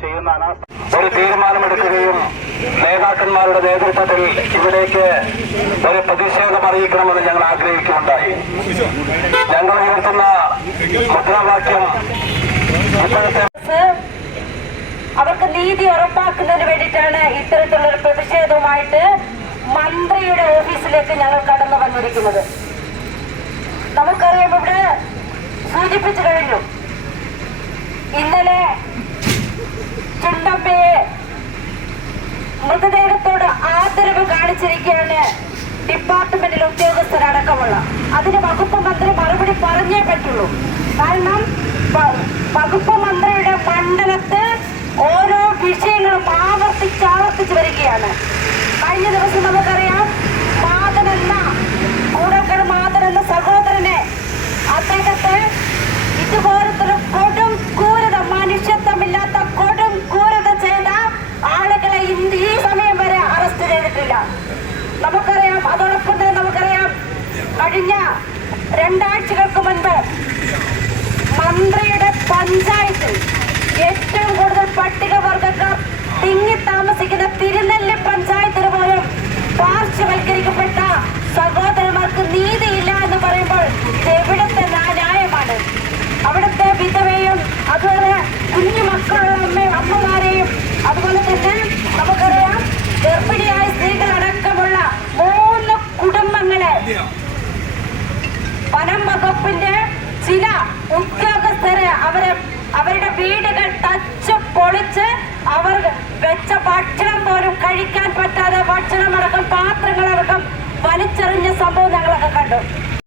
ചെയ്യുന്ന ഒരു തീരുമാനമെടുക്കുകയും നേതാക്കന്മാരുടെ നേതൃത്വത്തിൽ ഇവിടേക്ക് ഒരു പ്രതിഷേധം അറിയിക്കണമെന്ന് ഞങ്ങൾ ആഗ്രഹിക്കുകയുണ്ടായി. ഞങ്ങൾ ഉയർത്തുന്ന മുദ്രാവാക്യം അവർക്ക് നീതി ഉറപ്പാക്കുന്നതിന് വേണ്ടിയിട്ടാണ് ഇത്തരത്തിലുള്ളൊരു പ്രതിഷേധവുമായിട്ട് മന്ത്രിയുടെ ഓഫീസിലേക്ക് ഞങ്ങൾ കടന്നു വന്നിരിക്കുന്നത്. നമുക്കറിയാം, ഇവിടെ സൂചിപ്പിച്ചു കഴിഞ്ഞു, ഇന്നലെ ചുണ്ടമ്മയെ മൃതദേഹത്തോട് ആദരവ് കാണിച്ചിരിക്കുകയാണ് ഡിപ്പാർട്ട്മെന്റിലെ ഉദ്യോഗസ്ഥരടക്കമുള്ള. അതിന് വകുപ്പ് മന്ത്രി മറുപടി പറഞ്ഞേ പറ്റുള്ളൂ. കാരണം വകുപ്പ് മന്ത്രിയുടെ മണ്ഡലത്ത് ഓരോ വിഷയങ്ങളും ആവർത്തിച്ച് വരികയാണ്. കഴിഞ്ഞ ദിവസം നമുക്കറിയാം, കൂടക്കര മാതൻ എന്ന സഹോദരനെ, അദ്ദേഹത്തെ ഇതുപോലത്തെ കൊടും ക്രൂരത, മനുഷ്യത്വമില്ലാത്ത കൊടും ക്രൂരത ചെയ്ത ആളുകളെ ഈ സമയം വരെ അറസ്റ്റ് ചെയ്തിട്ടില്ല. നമുക്കറിയാം, അതോടൊപ്പം തന്നെ നമുക്കറിയാം, കഴിഞ്ഞ 2 ആഴ്ചകൾക്ക് മുൻപ് മന്ത്രിയുടെ പഞ്ചായത്തിൽ ഏറ്റവും കൂടുതൽ പട്ടികവർഗക്കാർ തിങ്ങി താമസിക്കുന്ന തിരുനെല്ലി പഞ്ചായത്തിന് പോലും പാർശ്വവൽക്കരിക്കപ്പെട്ട സഹോദരന്മാർക്ക് നീതിയില്ല എന്ന് പറയുമ്പോൾ ഇത് എവിടുത്തെ ന്യായമാണ്? അവിടുത്തെ വിധവയും അതുപോലെ കുഞ്ഞു മക്കളുള്ള അമ്മമാരെയും അതുപോലെ തന്നെ നമുക്കറിയാം ഗർഭിണിയായ സ്ത്രീകളടക്കമുള്ള 3 കുടുംബങ്ങളെ വനം വകുപ്പിന്റെ ചില ഉദ്യോഗസ്ഥരെ അവരുടെ വീടുകൾ തച്ച് പൊളിച്ച് അവർ വെച്ച ഭക്ഷണം പോലും കഴിക്കാൻ പറ്റാതെ ഭക്ഷണമടക്കം പാത്രങ്ങളടക്കം വലിച്ചെറിഞ്ഞ സംഭവം ഞങ്ങളൊക്കെ കണ്ടു.